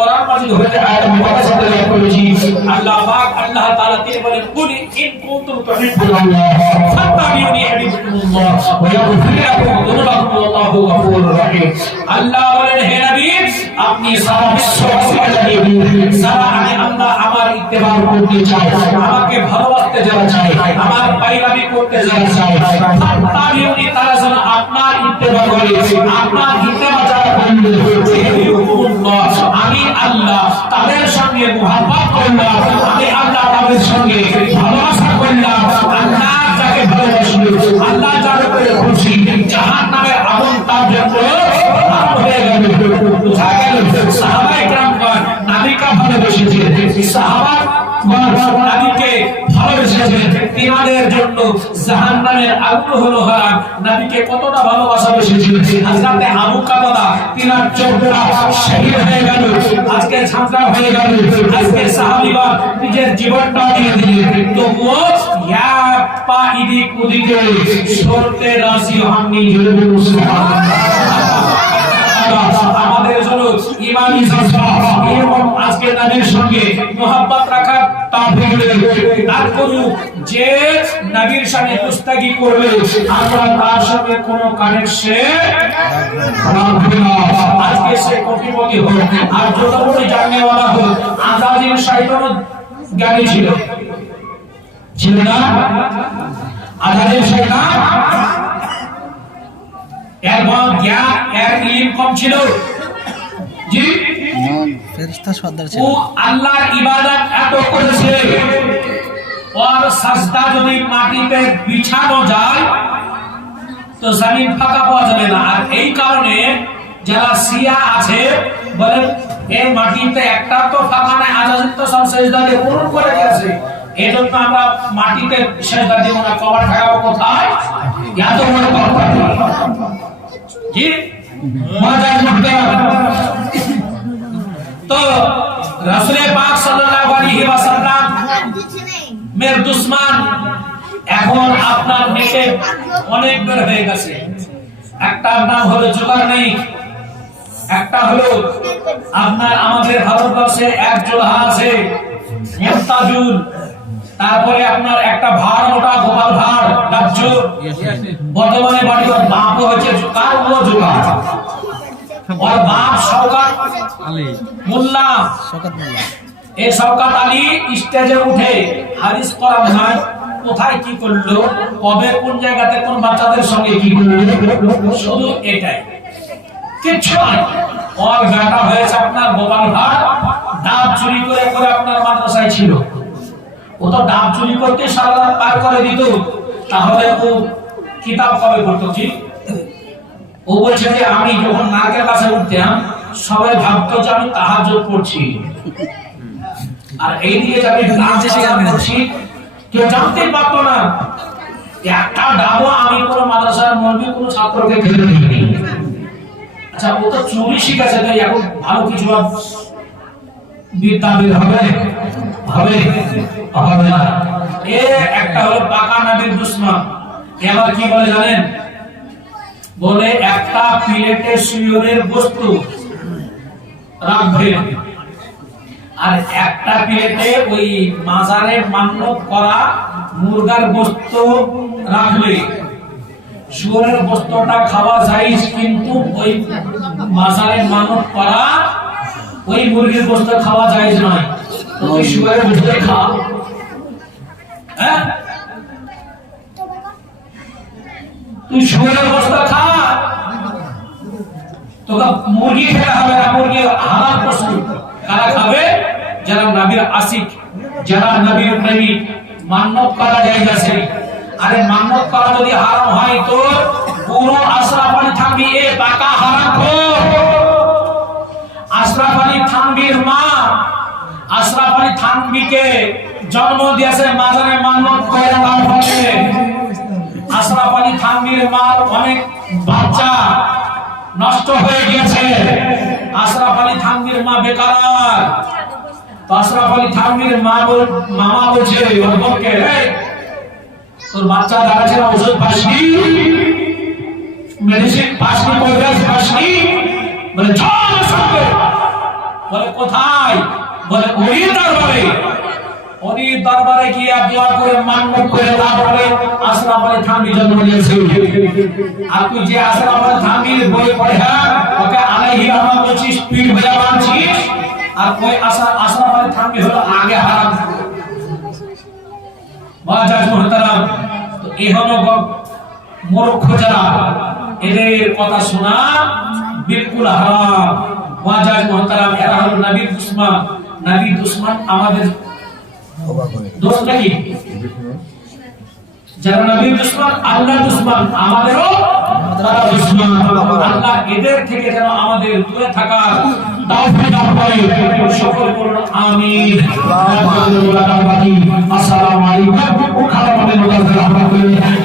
কোরআন মাজিদ হতে আয়াত মুবারকা তেলাওয়াত করেছি। আল্লাহ পাক আল্লাহ তাআলা তিনি বলেন কুল ইন কুনতুম তুহিব্বুনাল্লাহ ফাত্তাবিউনি ইউহিব্বুকুমুল্লাহ ওয়া ইয়াগফির লাকুম যুনুবাকুম ওয়াল্লাহু গফুরুর রহিম। আল্লাহ বলেন হে নবী আপনি সারা বিশ্ববাসীকে জানিয়ে দিন যারা আমি আল্লাহ আমার ইত্তেবা করতে চায়, আমাকে ভালোবাসতে যারা চায়, আমার পায়রামি করতে যারা চায়, ফাত্তাবিউনি তারা যেন আপনার ইত্তেবা করে, আপনার ইত্তেবা যারা করবে আমি আল্লাহ তাদের সঙ্গে মুহাব্বত করলাম, আমি আল্লাহ তাদের সঙ্গে ভালোবাসা করলাম। আল্লাহ যাকে ভালোবাসবে, আল্লাহ যার উপরে খুশি, জাহান্নামের আগুন তার জন্য হারাম হয়ে গেল। বোঝা গেল সাহাবায়ে কেরামগণ নবীকে ভালোবেসেছেন, সাহাবাগণ নবীকে ভালোবেসেছেন, তিনাদের জন্য জাহান্নামের আগুন হলো হারাম। নবীকে কতটা ভালোবাসা বেসেছেন। হযরতে আবু কাতাদা তিনার চোখটা শহীদ হয়ে গেল, আজকে ঝাঁঝরা হয়ে গেল, আজকে সাহাবীগণ নিজের জীবনটা দিয়ে দিলেন, তবুও এক পা এদিক ওদিকে সরতে রাজি হননি। আমাদের জন্য ইমানি জজবা এরকম আজকে নবীর সঙ্গে মুহাব্বত রাখা তাওফিক দান করুন। যে নবীর সঙ্গে মুস্তাগি করবে আমরা তার সঙ্গে কোনো কানেকশন রাখব না। আজকে সে কোটিপতি হোক আর যত বড় জাননেওয়ালা হোক, আজাদির শয়তান জ্ঞানী ছিল না? আজাদির শয়তান এরপর জ্ঞান এর ইলম কম ছিল। জি ফেরেশতা সর্দার ছিল। ও আল্লাহর ইবাদত এত করেছে, আর সাজদা যদি মাটিতে বিছানো যায় তো জমিন ফাঁকা পাওয়া যাবে না। আর এই কারণে যারা শিয়া আছে বলেন এই মাটিতে একটা তো ফাঁকা নাই, আজাদিন তো সব সেজদা দিয়ে পূরণ করে গেছে, এজন্য আমরা মাটিতে সেজদা দিব না। কবর ঠাকাবো কোথায়? এত বড় কথা জি মজার মুহূর্তে। তো রাসূল পাক সাল্লাল্লাহু আলাইহি ওয়াসাল্লাম মের দুশমন এখন আপনার নেটে অনেক বের হয়ে গেছে। একটা নাম হলো জুলকারনাইন, একটা হলো আপনার আমাদের ভারতবর্ষে এক যোদ্ধা আছে মুস্তাজুল, তারপরে আপনার একটা ভাড় মোটা গোপাল ভাড় রাজ্য বর্তমানে বাড়ি ওর বাপ হচ্ছে কার ও জুকা, ওর বাপ শওকত আলী মোল্লা, এই শওকত আলী স্টেজে উঠে হাদিস কোরআন নাই কোথায় কি করলো, কবে কোন জায়গাতে কোন বাচ্চাদের সঙ্গে কি করলো, শুধু এটাই, কিচ্ছু নাই। ওর বেটা হয়েছে আপনার গোপাল ভাড়, ডাব চুরি করে করে আপনার মাদ্রাসায় ছিল। ও তো ডাব চুরি করতে সারা রাত পার করে দিত, তাহলে ও কিতাব কবে পড়তো? ঠিক ও বলছে যে আমি যখন নারকেল গাছে উঠতাম সবাই ভাবতো যে আমি তাহাজ্জুদ পড়ছি, আর এই দিয়ে যে আমি নাম পড়ছি কেউ জানতেই পারতো না। একটা ডাবও আমি কোনো মাদ্রাসার মৌলবি কোনো ছাত্রকে খেতে দিইনি। আচ্ছা ও তো চুরি শিখেছে, তাই এখন ভালো কিছু বিদ্যা বের হবে হবে হবে না। এ একটা হলো পাকা নবীর দুশমন। এবার কি বলে জানেন? বলে একটা প্লেটে শিয়রের বস্তু রাখবে আর একটা প্লেটে ওই মাজারের মান্যত করা মুরগার বস্তু রাখবে। শুয়োরের বস্তুটা খাওয়া জায়েজ, কিন্তু ওই মাজারের মান্যত করা ওই মুরগির বস্তু খাওয়া জায়েজ নয়। ওই শুয়োরের বস্তু খাও, হ্যাঁ তুই শুয়োরের বস্তু খা, তোকে মুরগি খেতে হবে না। মুরগি হালাল পশু। কারা খাবে? যারা নবীর আশিক, যারা নবীর প্রেমিক। মান্যত করা জায়েজ আছে। আরে মান্যত করা যদি হারাম হয় তো পুরো আশরাফ আলী থানভী এ পাকা হারামখোর। আশরাফ আলী থানভীর মা আশরাফ আলী থানভীকে জন্ম দিয়েছে মাজারে মান্যত করে তার ফলে। আশরাফ আলী থানভীর মার অনেক বাচ্চা নষ্ট হয়ে গিয়েছে। আশরাফ আলী থানভীর মা বেকার। আশরাফ আলী থানভীর মামা বলছে ওর বোনকে, তোর বাচ্চা দাঁড়াচ্ছে না, ওষুধ পাসনি, মেডিসিন পাসনি, কবিরাজ পাসনি, বলে চল সঙ্গে বলে কোথায়? বলে ওই দরবারে। ওই দরবারে গিয়ে দোয়া করে মান্নত করে তারপরে আশরাফ আলী থানভী জন্ম নিয়েছে। আর তুই যে আশরাফ আলী থানভীর বই পড়ে ওকে আলাইহি রহমান বলছিস, পীর হয়ে মানছিস, আর ওই আশরাফ আলী থানভী হলো আগে হারাম। মুআজ্জাজ মুহতারাম, তো এই হলো মূর্খ যারা, এদের কথা শোনা বিলকুল হারাম। মুআজ্জাজ মুহতারাম, এরা হলো নবীর দুশমন। নবীর দুশমন আমাদের দোস্ত নাকি? যারা নবীর দুশমন, আল্লাহর দুশমন, আমাদেরও তারা দুশমন। আল্লাহ এদের থেকে যেন আমাদের দূরে থাকার তৌফিক দান করে। সকলে বলুন আমিন। আসসালামু আলাইকুম ওয়া রাহমাতুল্লাহি ওয়া বারাকাতুহু।